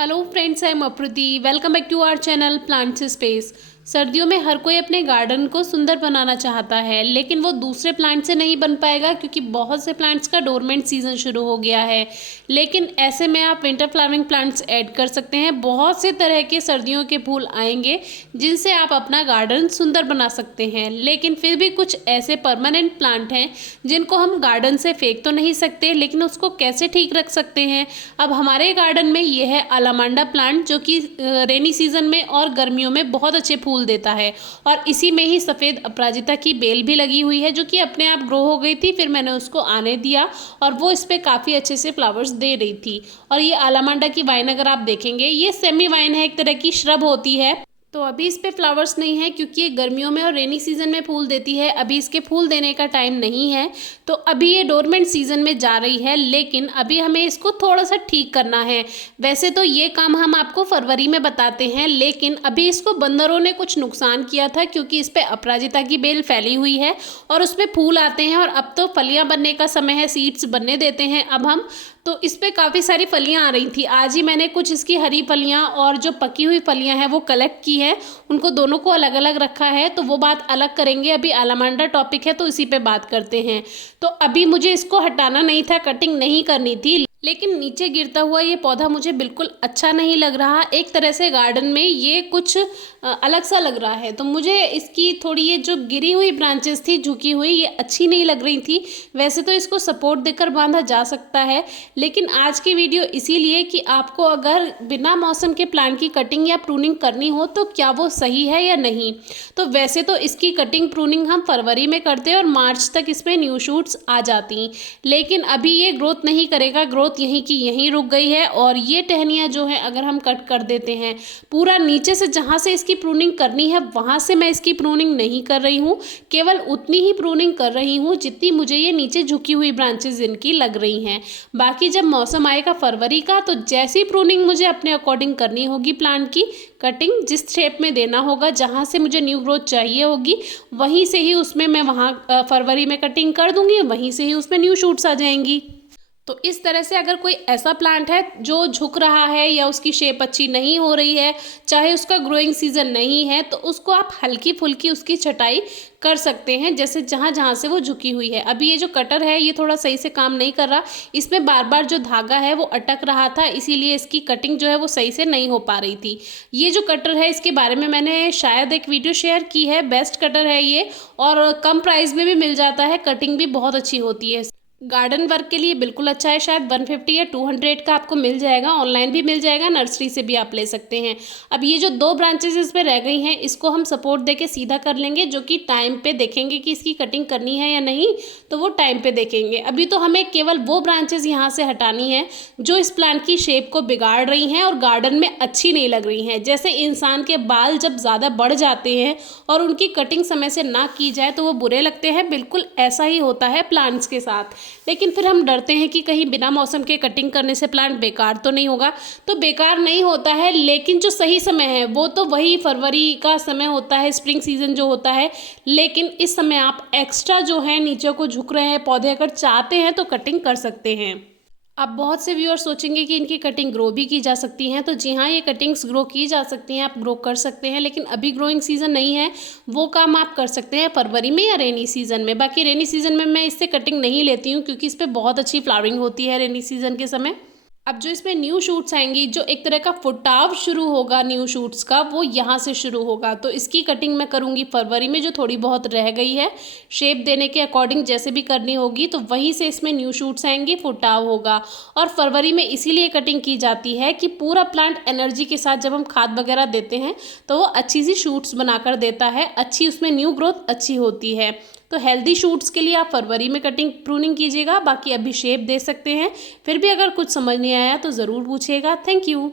Hello friends, I am Aprati. Welcome back to our channel plants space. सर्दियों में हर कोई अपने गार्डन को सुंदर बनाना चाहता है, लेकिन वो दूसरे प्लांट से नहीं बन पाएगा क्योंकि बहुत से प्लांट्स का डोरमेंट सीजन शुरू हो गया है। लेकिन ऐसे में आप विंटर फ्लावरिंग प्लांट्स ऐड कर सकते हैं। बहुत से तरह के सर्दियों के फूल आएंगे जिनसे आप अपना गार्डन सुंदर बना सकते हैं। लेकिन फिर भी कुछ ऐसे परमानेंट प्लांट हैं जिनको हम गार्डन से फेंक तो नहीं सकते, लेकिन उसको कैसे ठीक रख सकते हैं। अब हमारे गार्डन में ये है अलामांडा प्लांट, जो कि रेनी सीजन में और गर्मियों में बहुत अच्छे फूल देता है। और इसी में ही सफ़ेद अपराजिता की बेल भी लगी हुई है, जो कि अपने आप ग्रो हो गई थी। फिर मैंने उसको आने दिया और वो इस पर काफ़ी अच्छे से फ्लावर्स दे रही थी। और ये अलामांडा की वाइन अगर आप देखेंगे, ये सेमी वाइन है, एक तरह की श्रब होती है। तो अभी इस पे फ्लावर्स नहीं है क्योंकि ये गर्मियों में और रेनी सीजन में फूल देती है। अभी इसके फूल देने का टाइम नहीं है, तो अभी ये डोरमेंट सीजन में जा रही है। लेकिन अभी हमें इसको थोड़ा सा ठीक करना है। वैसे तो ये काम हम आपको फरवरी में बताते हैं, लेकिन अभी इसको बंदरों ने कुछ नुकसान किया था क्योंकि इस पर अपराजिता की बेल फैली हुई है और उसमें फूल आते हैं। और अब तो फलियां बनने का समय है, सीड्स बनने देते हैं अब हम। तो इस पे काफ़ी सारी फलियां आ रही थी। आज ही मैंने कुछ इसकी हरी फलियां और जो पकी हुई फलियां हैं वो कलेक्ट की है। उनको दोनों को अलग अलग रखा है, तो वो बात अलग करेंगे। अभी अलामांडा टॉपिक है तो इसी पे बात करते हैं। तो अभी मुझे इसको हटाना नहीं था, कटिंग नहीं करनी थी, लेकिन नीचे गिरता हुआ ये पौधा मुझे बिल्कुल अच्छा नहीं लग रहा। एक तरह से गार्डन में ये कुछ अलग सा लग रहा है। तो मुझे इसकी थोड़ी ये जो गिरी हुई ब्रांचेस थी, झुकी हुई, ये अच्छी नहीं लग रही थी। वैसे तो इसको सपोर्ट देकर बांधा जा सकता है, लेकिन आज की वीडियो इसीलिए कि आपको अगर बिना मौसम के प्लांट की कटिंग या प्रूनिंग करनी हो तो क्या वो सही है या नहीं। तो वैसे तो इसकी कटिंग प्रूनिंग हम फरवरी में करते हैं और मार्च तक इसमें न्यू शूट्स आ जाती, लेकिन अभी ये ग्रोथ नहीं करेगा। ग्रोथ यहीं की यहीं रुक गई है। और ये टहनियाँ जो है अगर हम कट कर देते हैं, पूरा नीचे से जहाँ से इसकी प्रूनिंग करनी है वहाँ से मैं इसकी प्रूनिंग नहीं कर रही हूँ, केवल उतनी ही प्रूनिंग कर रही हूँ जितनी मुझे ये नीचे झुकी हुई ब्रांचेस इनकी लग रही हैं। बाकी जब मौसम आएगा फरवरी का, तो जैसी प्रूनिंग मुझे अपने अकॉर्डिंग करनी होगी, प्लांट की कटिंग जिस शेप में देना होगा, जहाँ से मुझे न्यू ग्रोथ चाहिए होगी, वहीं से ही उसमें मैं वहाँ फरवरी में कटिंग कर दूँगी, वहीं से ही उसमें न्यू शूट्स आ जाएंगी। तो इस तरह से अगर कोई ऐसा प्लांट है जो झुक रहा है या उसकी शेप अच्छी नहीं हो रही है, चाहे उसका ग्रोइंग सीजन नहीं है, तो उसको आप हल्की फुल्की उसकी छटाई कर सकते हैं, जैसे जहाँ जहाँ से वो झुकी हुई है। अभी ये जो कटर है ये थोड़ा सही से काम नहीं कर रहा, इसमें बार बार जो धागा है वो अटक रहा था, इसीलिए इसकी कटिंग जो है वो सही से नहीं हो पा रही थी। ये जो कटर है इसके बारे में मैंने शायद एक वीडियो शेयर की है। बेस्ट कटर है ये और कम प्राइस में भी मिल जाता है। कटिंग भी बहुत अच्छी होती है। गार्डन वर्क के लिए बिल्कुल अच्छा है। शायद 150 या 200 का आपको मिल जाएगा, ऑनलाइन भी मिल जाएगा, नर्सरी से भी आप ले सकते हैं। अब ये जो दो ब्रांचेस इसमें रह गई हैं, इसको हम सपोर्ट देके सीधा कर लेंगे, जो कि टाइम पे देखेंगे कि इसकी कटिंग करनी है या नहीं, तो वो टाइम पे देखेंगे। अभी तो हमें केवल वो ब्रांचेस यहाँ से हटानी है जो इस प्लांट की शेप को बिगाड़ रही हैं और गार्डन में अच्छी नहीं लग रही हैं। जैसे इंसान के बाल जब ज़्यादा बढ़ जाते हैं और उनकी कटिंग समय से ना की जाए तो वो बुरे लगते हैं, बिल्कुल ऐसा ही होता है प्लांट्स के साथ। लेकिन फिर हम डरते हैं कि कहीं बिना मौसम के कटिंग करने से प्लांट बेकार तो नहीं होगा। तो बेकार नहीं होता है, लेकिन जो सही समय है वो तो वही फरवरी का समय होता है, स्प्रिंग सीजन जो होता है। लेकिन इस समय आप एक्स्ट्रा जो है नीचे को झुक रहे हैं पौधे, अगर चाहते हैं तो कटिंग कर सकते हैं। अब बहुत से व्यूअर सोचेंगे कि इनकी कटिंग ग्रो भी की जा सकती हैं, तो जी हाँ, ये कटिंग्स ग्रो की जा सकती हैं, आप ग्रो कर सकते हैं। लेकिन अभी ग्रोइंग सीजन नहीं है, वो काम आप कर सकते हैं फरवरी में या रेनी सीजन में। बाकी रेनी सीजन में मैं इससे कटिंग नहीं लेती हूँ क्योंकि इस पर बहुत अच्छी फ्लावरिंग होती है रेनी सीजन के समय। अब जो इसमें न्यू शूट्स आएंगी, जो एक तरह का फुटाव शुरू होगा न्यू शूट्स का, वो यहाँ से शुरू होगा। तो इसकी कटिंग मैं करूँगी फरवरी में, जो थोड़ी बहुत रह गई है शेप देने के अकॉर्डिंग जैसे भी करनी होगी, तो वहीं से इसमें न्यू शूट्स आएंगी, फुटाव होगा। और फरवरी में इसीलिए कटिंग की जाती है कि पूरा प्लांट एनर्जी के साथ जब हम खाद वगैरह देते हैं तो वो अच्छी सी शूट्स बनाकर देता है, अच्छी उसमें न्यू ग्रोथ अच्छी होती है। तो हेल्दी शूट्स के लिए आप फरवरी में कटिंग प्रूनिंग कीजिएगा, बाकी अभी शेप दे सकते हैं। फिर भी अगर कुछ समझ नहीं आया तो ज़रूर पूछिएगा। Thank you.